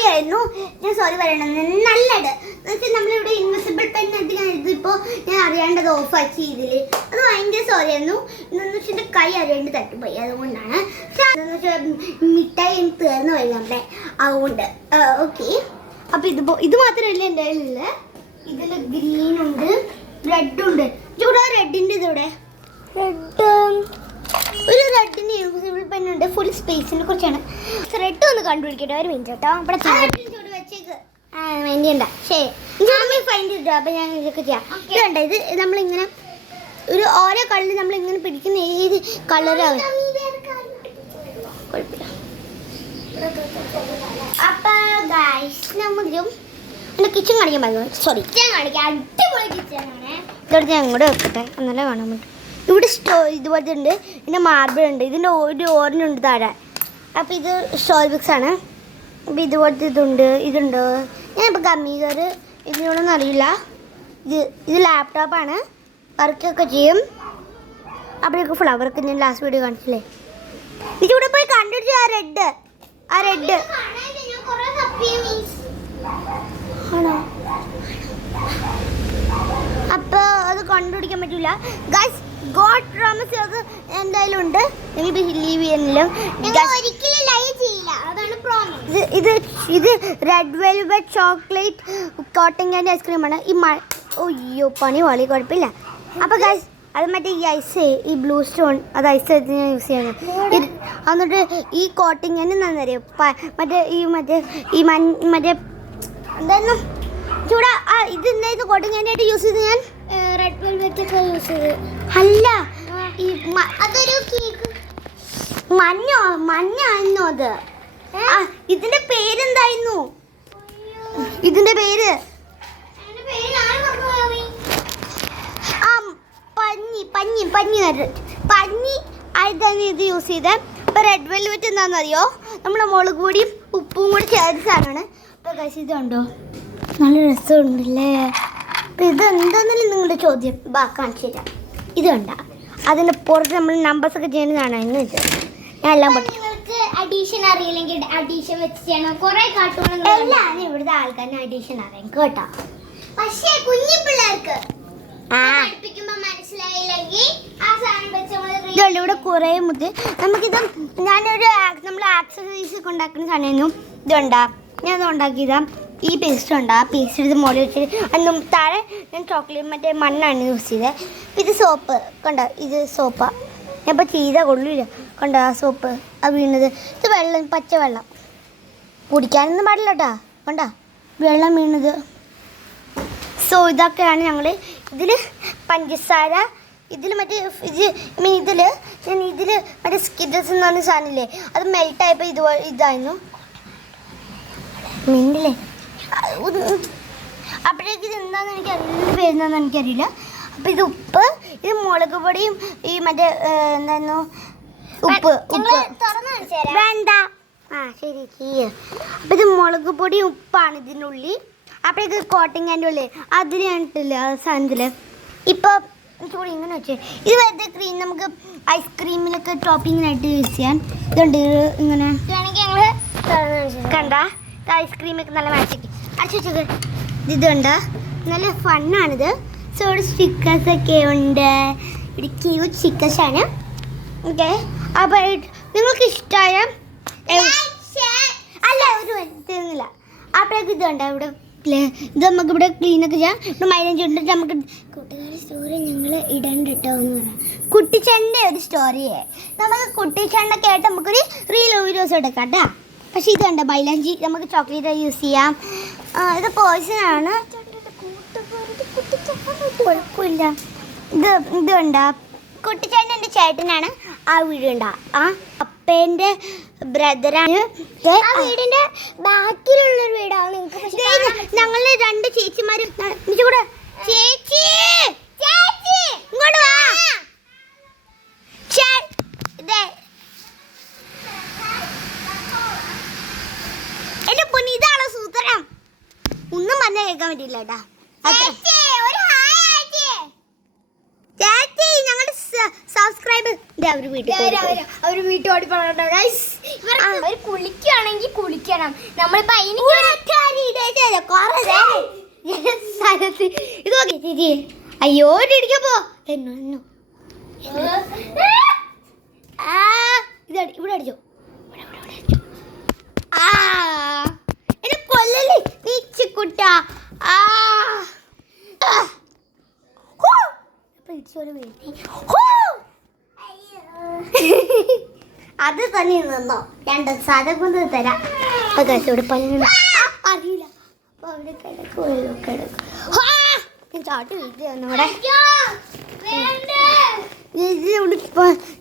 Sorry ആയിരുന്നു. ഞാൻ sorry പറയണം. നല്ലത് എന്നുവെച്ചാൽ നമ്മളിവിടെ ഇൻവിസിബിൾ പെൻ ആയിട്ട് ഞാൻ ഇതിപ്പോൾ ഞാൻ അറിയാണ്ടത് ഓഫാക്കി ഇതിൽ. അത് ഭയങ്കര സോറി ആയിരുന്നു. എന്നു വെച്ചാൽ എൻ്റെ കൈ അറിയാണ്ട് തട്ടിപ്പോയി, അതുകൊണ്ടാണ്. എന്ന് വെച്ചാൽ മിഠായി തീർന്നു പോയി നമ്മുടെ, അതുകൊണ്ട്. ഓക്കെ, അപ്പോൾ ഇത് മാത്രമല്ല എൻ്റെ കയ്യിലുള്ള. ഇതിൽ ഗ്രീൻ ഉണ്ട്, റെഡ് ഉണ്ട്. ഇവിടെ റെഡിൻ്റെ ഇതിവിടെ ഒരു റെഡിന് ഇൻവിസിബിൾ പെൻ ഉണ്ട്. ഫുൾ സ്പേസിനെ കുറിച്ചാണ്. റെഡ് ഒന്ന് കണ്ടുപിടിക്കട്ടെ, ഒരു മിനിറ്റ് കേട്ടോ. ഇവിടെ വെച്ചേക്ക് വേണ്ടിയുണ്ട. ശരി, ഞാൻ ഫൈൻഡ് ചെയ്തിട്ടോ. അപ്പം ഞാൻ ഇതൊക്കെ ചെയ്യാം. ഇതുണ്ട്, ഇത് നമ്മളിങ്ങനെ ഒരു ഓരോ കളറിൽ നമ്മളിങ്ങനെ പിടിക്കുന്ന ഏത് കളറാവും കുഴപ്പമില്ല. അപ്പം ഗൈസ് നമ്മളും എൻ്റെ കിച്ചൺ കാണിക്കാൻ പറ്റുമോ? സോറി, കിച്ചൺ കാണിക്കാം. അടിപൊളി കിച്ചണാണ്. ഇതോടെ ഞാൻ ഇങ്ങോട്ട് വെക്കട്ടെ, എന്നാലേ കാണാൻ പറ്റും. ഇവിടെ ഇതുപോലത്തെ ഉണ്ട്, പിന്നെ മാർബിൾ ഉണ്ട്, ഇതിൻ്റെ ഒരു ഓരനുണ്ട് താഴെ. അപ്പോൾ ഇത് സ്റ്റോറി ബുക്സ് ആണ്. അപ്പോൾ ഇതുപോലത്തെ ഇതുണ്ട്. ഞാനിപ്പോൾ കമ്പ്യൂട്ടർ ഇതിനോടൊന്നും അറിയില്ല. ഇത് ലാപ്ടോപ്പാണ്, വർക്കൊക്കെ ചെയ്യും. അപ്പോഴേക്ക് ഫ്ലവർക്ക് ഞാൻ ലാസ്റ്റ് വീഡിയോ കാണിച്ചില്ലേ. ഇതിവിടെ പോയി കണ്ടുപിടിച്ചു. ആ റെഡ് ആണോ? അപ്പോൾ അത് കണ്ടുപിടിക്കാൻ പറ്റില്ല ഗൈസ്. ഗോഡ് പ്രോമിസ് അത് എന്തായാലും ഉണ്ട്. എനിക്ക് ലീവ് ചെയ്യുന്നില്ല, ഒരിക്കലും ലൈവ് ചെയ്യില്ല, അതാണ് പ്രോമിസ്. ഇത് red velvet chocolate cotton candy ഐസ്ക്രീമാണ്. അയ്യോ പണി വളി, കുഴപ്പമില്ല. അപ്പോൾ ഗൈസ് അത് മറ്റേ ഈ ഐസ്, ഈ ബ്ലൂ സ്റ്റോൺ, അത് ഐസ് എടുത്ത് ഞാൻ യൂസ് ചെയ്യണം. എന്നിട്ട് ഈ കോട്ടൺ ക്യാൻഡി എന്താണെന്നറിയോ, മറ്റേ എന്തായിരുന്നു ചൂടാ ഇത് എന്തായിരുന്നു കോട്ടൺ ക്യാൻഡി ആയിട്ട് യൂസ് ചെയ്ത് ഞാൻ റെഡ് വെൽവെറ്റ് ഒക്കെ യൂസ് ചെയ്ത്. അല്ല, ഈ അതൊരു കേക്ക് മഞ്ഞായിരുന്നു അത്. ഇതിന്റെ പേരെന്തായിരുന്നു? ഇതിന്റെ പേര് പഞ്ഞി ആയിട്ടാണ് ഇത് യൂസ് ചെയ്തത്. ഇപ്പം റെഡ് വെൽവെറ്റ് എന്താണെന്നറിയോ, നമ്മുടെ മുളക് പൊടിയും ഉപ്പും കൂടി ചേർത്ത സാധനമാണ്. അപ്പോൾ കഴിച്ച് ഇതുണ്ടോ, നല്ല രസമുണ്ടല്ലേ. അപ്പം ഇതെന്താന്നല്ലേ നിങ്ങളുടെ ചോദ്യം. കാണിച്ചു തരാം. ഇത് കണ്ട, അതിൻ്റെ പുറത്ത് നമ്മൾ നമ്പേഴ്സൊക്കെ ചെയ്യുന്നതാണ് എന്ന് വെച്ചാൽ ഞാൻ എല്ലാം പഠിക്കും. അഡീഷൻ അറിയില്ലെങ്കിൽ അഡീഷൻ വെച്ച് ചെയ്യണം. കുറേ കാട്ടുകൾ എല്ലാം ഇവിടുത്തെ ആൾക്കാരുടെ അഡീഷൻ അറിയാം കേട്ടോ. പക്ഷേ കുഞ്ഞു പിള്ളേർക്ക് ഇവിടെ കുറേ മുതൽ നമുക്കിത് നമ്മൾ ആക്സസറീസ് ഒക്കെ ഉണ്ടാക്കുന്ന സാധനമായിരുന്നു. ഇതുണ്ടാ, ഞാൻ ഇത് ഉണ്ടാക്കിയതാ. ഈ പേസ്റ്റ് ഉണ്ട്, ആ പേസ്റ്റ് ഇത് മുകളിൽ വെച്ചിട്ട് അന്നും താഴെ ഞാൻ ചോക്ലേറ്റ് മറ്റേ മണ്ണാണ് യൂസ് ചെയ്തത്. ഇത് സോപ്പ് കണ്ടോ, ഇത് സോപ്പാണ്. ഞാൻ ഇപ്പോൾ ചെയ്താൽ കൊള്ളില്ല കണ്ടോ, ആ സോപ്പ് ആ വീണത്. ഇത് വെള്ളം, പച്ചവെള്ളം, കുടിക്കാനൊന്നും പാടില്ല കേട്ടോ. കണ്ടോ വെള്ളം വീണത്. സോ ഇതൊക്കെയാണ് ഞങ്ങൾ. ഇതിൽ പഞ്ചസാര, ഇതിൽ മറ്റേ ഇതിൽ മറ്റേ സ്കിഡ്സ് എന്ന് പറഞ്ഞ സാധനമില്ലേ, അത് മെൽട്ടായപ്പോൾ ഇതായിരുന്നു മിണ്ടില്ലേ. അപ്പോഴേക്ക് ഇത് എന്താണെന്ന് എനിക്ക് എന്ത് പേരുന്നതെന്ന് എനിക്കറിയില്ല. അപ്പോൾ ഇത് ഉപ്പ്, ഇത് മുളക് പൊടിയും ഈ മറ്റേ എന്തായിരുന്നു ഉപ്പ് വേണ്ട. ശരി. അപ്പോൾ ഇത് മുളക് പൊടിയും ഉപ്പാണ് ഇതിനുള്ളിൽ. അപ്പോഴേക്ക് കോട്ടൺ ക്യാൻഡി ഉള്ളേ അതിൽ കണ്ടിട്ടില്ല ആ സാധനത്തിൽ. ഇപ്പോൾ ചൂട് ഇങ്ങനെ വെച്ചേ. ഇത് വെറുതെ ക്രീം, നമുക്ക് ഐസ്ക്രീമിലൊക്കെ ടോപ്പിങ്ങിനായിട്ട് യൂസ് ചെയ്യാൻ. ഇതുണ്ട് ഇങ്ങനെ കണ്ട, ഐസ്ക്രീമൊക്കെ നല്ല മാച്ചിക്ക് അടിച്ചു വെച്ചത്. ഇതുണ്ട്, നല്ല ഫണ്ണാണിത്. സോ ഇവിടെ സ്റ്റിക്കേഴ്സൊക്കെ ഉണ്ട്. ഇവിടെ ക്യൂട്ട് സ്റ്റിക്കേഴ്സാണ്. ഓക്കെ, അപ്പോൾ നിങ്ങൾക്ക് ഇഷ്ടമായ അല്ല ഒരു വരുന്നില്ല. അപ്പോഴേക്ക് ഇതുണ്ട് ഇവിടെ. ഇത് നമുക്ക് ഇവിടെ ക്ലീനൊക്കെ ചെയ്യാം. ഇവിടെ മൈലഞ്ച് ഇട്ടിട്ട് നമുക്ക് കൂട്ടുകാരി സ്റ്റോറി ഞങ്ങൾ ഇടണ്ട കേട്ടോ എന്ന് പറയാം. കുട്ടിച്ചൻ്റെ ഒരു സ്റ്റോറിയെ നമുക്ക് കുട്ടിച്ചണ്ടൊക്കെ ആയിട്ട് നമുക്കൊരു വീഡിയോസ് എടുക്കാം കേട്ടോ. പക്ഷേ ഇത് കണ്ട മൈലാഞ്ചി നമുക്ക് ചോക്ലേറ്റ് യൂസ് ചെയ്യാം. ഇത് പോയ്സനാണ്, കുഴപ്പമില്ല. ഇത് കണ്ട കുട്ടിച്ചേട്ടൻ എൻ്റെ ചേട്ടനാണ്. ആ വീടുണ്ടാ അപ്പേൻ്റെ ബ്രദറാണ്. വീടിൻ്റെ ബാക്കിലുള്ളൊരു വീടാണ്. ഞങ്ങൾ രണ്ട് ചേച്ചിമാർ കൂടെ. ചേച്ചി ഇങ്ങോട്ട് വാ. എന്റെ പൊന്നി ഇതാണോ സൂത്രം? ഒന്നും പറഞ്ഞാൽ കേൾക്കാൻ പറ്റില്ല കേട്ടാ. ചേച്ചി ഞങ്ങളുടെ സബ്സ്ക്രൈബർ അവര് വീട്ടിൽ ഓടി പോകണ്ട ഗൈസ്. അവർ കുളിക്കുകയാണെങ്കിൽ കുളിക്കണം. നമ്മളിപ്പോ ഇത് ചേച്ചി അയ്യോ ഇടിക്കപ്പോ ഇവിടെ അടിച്ചോ എന്നെ കൊല്ലല്ലേ നീച്ചിക്കുട്ട അത് തന്നെ നിന്നോ രണ്ട് സാധനം കൊണ്ട് തരാം. ഇവിടെ പല അറിയില്ല അപ്പൊ അവിടെ കിടക്കുമല്ലോ കിടക്കും. ഞാൻ ചാട്ട് വീട്ടിൽ വന്നവിടെ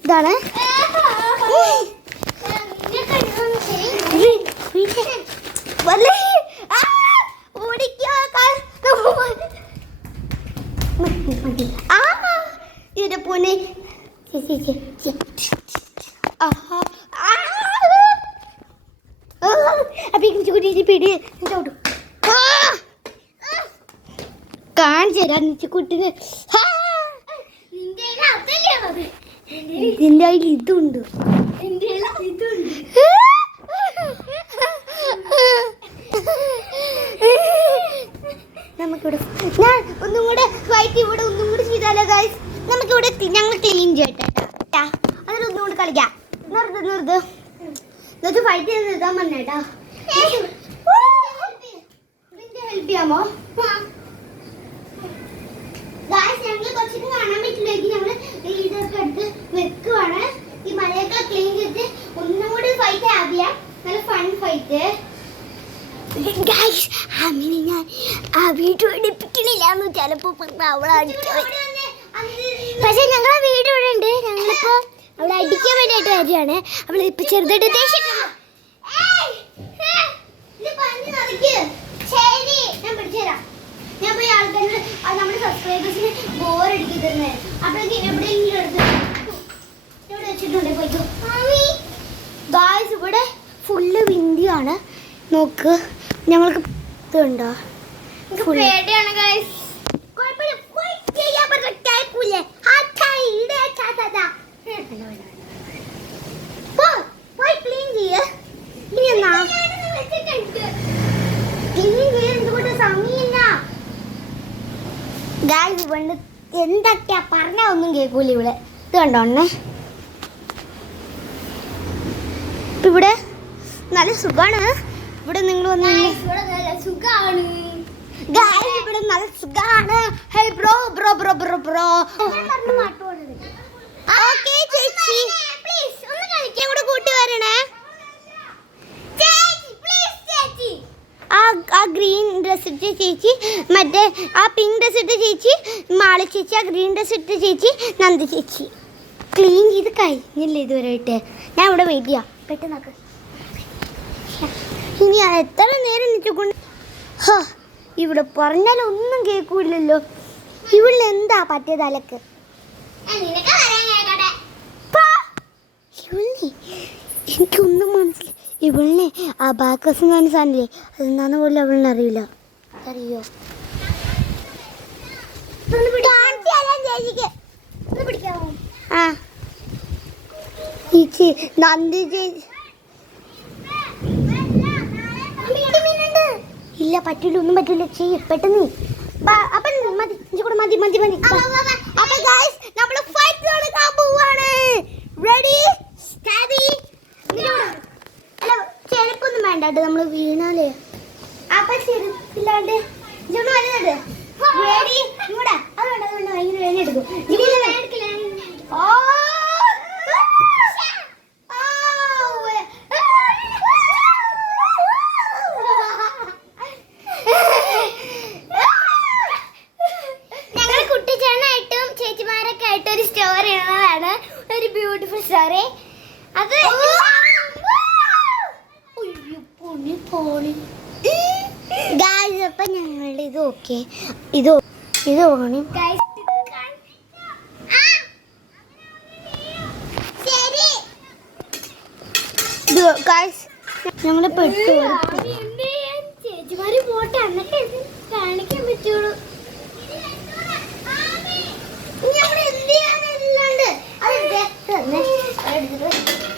ഇതാണ് പൂനെ പിടി കാണിച്ചു തരാം കുട്ടിന്. ഇതിന്റെ അതിൽ ഇതുണ്ട്. നമുക്കിവിടെ ഞാൻ ഒന്നും കൂടെ ഫൈറ്റ് ഇവിടെ ഒന്നും കൂടെ ചെയ്താലോ ഗൈസ്. നമുക്കിവിടെ ഞങ്ങൾ ക്ലീൻ ചെയ്യട്ടെ. അതിലൊന്നും കൂടെ കളിക്കാം. നിർത്ത് ഫൈറ്റ് ചെയ്ത് നിർത്താൻ പറഞ്ഞേട്ടാ. ഹെൽപ്പ് ചെയ്യാമോ ഗൈസ്? ഞങ്ങൾ കുറച്ചിട്ട് കാണാൻ പറ്റില്ലെങ്കിൽ ഞങ്ങൾ ഇതൊക്കെ എടുത്ത് വെക്കുവാണ്. ഈ മലയൊക്കെ ക്ലീൻ ചെയ്തിട്ട് ഒന്നും കൂടി ഫൈറ്റ് ആഡ് ചെയ്യാം. നല്ല ഫൺ ഫൈറ്റ് ഗൈസ്. അങ്ങനെ ഞാൻ ആ വീഡിയോ എടുപ്പിക്കണില്ല എന്ന് ചിലപ്പോൾ അവളെ അടിക്കാൻ. പക്ഷെ ഞങ്ങളെ വീഡിയോ ഇവിടെ ഉണ്ട്. ഞങ്ങളിപ്പോ അവളെ അടിക്കാൻ വേണ്ടിയിട്ട് വരികയാണ്. അവൾ ഇപ്പൊ ചെറുതായിട്ട് ദേഷ്യപ്പെട്ടു. ഞാൻ പിടിച്ചുതരാം. ഞാൻ പോയി ആൾക്കാർ നമ്മുടെ സബ്സ്ക്രൈബേഴ്സിന് ബോറടിക്കി തന്നെ. അപ്പോഴേക്ക് എവിടെയെങ്കിലും എടുത്ത് ഇവിടെ വെച്ചിട്ടുണ്ട്. പോയിക്കോ ഗായ്സ്. ഇവിടെ ഫുള്ള് വിൻഡിയാണ്. നോക്ക് ഞങ്ങൾക്ക് ഇതുണ്ടോ പേടിയാണ് ഗായ്സ്. എന്തൊക്കെയാ പറഞ്ഞ ഒന്നും കേൾക്കൂല ഇവിടെ. ഇത് കണ്ടോണ്ണേ ഇവിടെ നല്ല സുഖാണ്. ഇവിടെ നിങ്ങൾ വന്ന് സുഖാണ് ഇവിടെ നല്ല സുഖാണ്. ഹേ bro bro bro bro bro okay ചേച്ചി പ്ലീസ് ഒന്ന് കളിക്കാൻ കൂടെ കൂട്ടി വരണേ ചേച്ചി പ്ലീസ്. ചേച്ചി ആ ഗ്രീൻ ഡ്രസ് ഇട്ട ചേച്ചി, മറ്റേ ആ പിങ്ക് ഡ്രസ് ഇട്ട ചേച്ചി മാളി ചേച്ചി, ആ ഗ്രീൻ ഡ്രസ് ഇട്ട ചേച്ചി നന്ദി ചേച്ചി. ക്ലീൻ ചെയ്ത് കഴിഞ്ഞില്ലേ ഇതുവരെയായിട്ട്? ഞാൻ ഇവിടെ വെയിറ്റ് ചെയ്യാം. പെട്ടെന്നാക്ക്. ഇനി എത്ര നേരം നിൽക്കൊണ്ട് ഇവിടെ പറഞ്ഞാലൊന്നും കേൾക്കൂലല്ലോ. ഇവിടെ എന്താ പറ്റിയത് അലക്ക്? എനിക്കൊന്നും മനസ്സിലായി. ഇവളിനെ ആ ബാക്കസ് എന്ന് പറഞ്ഞ സാധനല്ലേ അതെന്താന്ന് പോലും അവളിനെ അറിയില്ല. അറിയോ ആ ചേച്ചി നന്ദി ചേച്ചി ഇല്ല പറ്റില്ല ഒന്നും പറ്റില്ല. ചെയ്യ പെട്ടെന്ന്. അപ്പം മതി കൂടെ മതി മതി മതി. അപ്പൊ ഗൈസ് നമ്മൾ ഫൈറ്റ് നടക്കാൻ പോവാണ്. Ready steady. അല്ല ചെരുപ്പൊന്നും വേണ്ട കേട്ടോ. നമ്മൾ വീണാലേ അപ്പൊ ചെരുപ്പില്ലാണ്ട് വരുന്നത്. റെഡി ഇങ്ങോട്ടാ. അത് വേണ്ട അത് വേണ്ട. ഭയങ്കര വേദന എടുക്കും. ഓ ബ്യൂട്ടിഫുൾ സ്റ്റോറി. അത് അപ്പൊ ഞങ്ങളുടെ ഇത് ഓക്കെ. ഇത് ഓണി ഞങ്ങള് പെട്ടു. ചേച്ചിമാര് പോട്ടെ എന്നിട്ട് കാണിക്കാൻ പറ്റുള്ളൂ. ഇനി നമ്മൾ എന്ത് ചെയ്യാനല്ലാണ്ട് അത് വെക്കന്നെ എടുത്തിട്ട്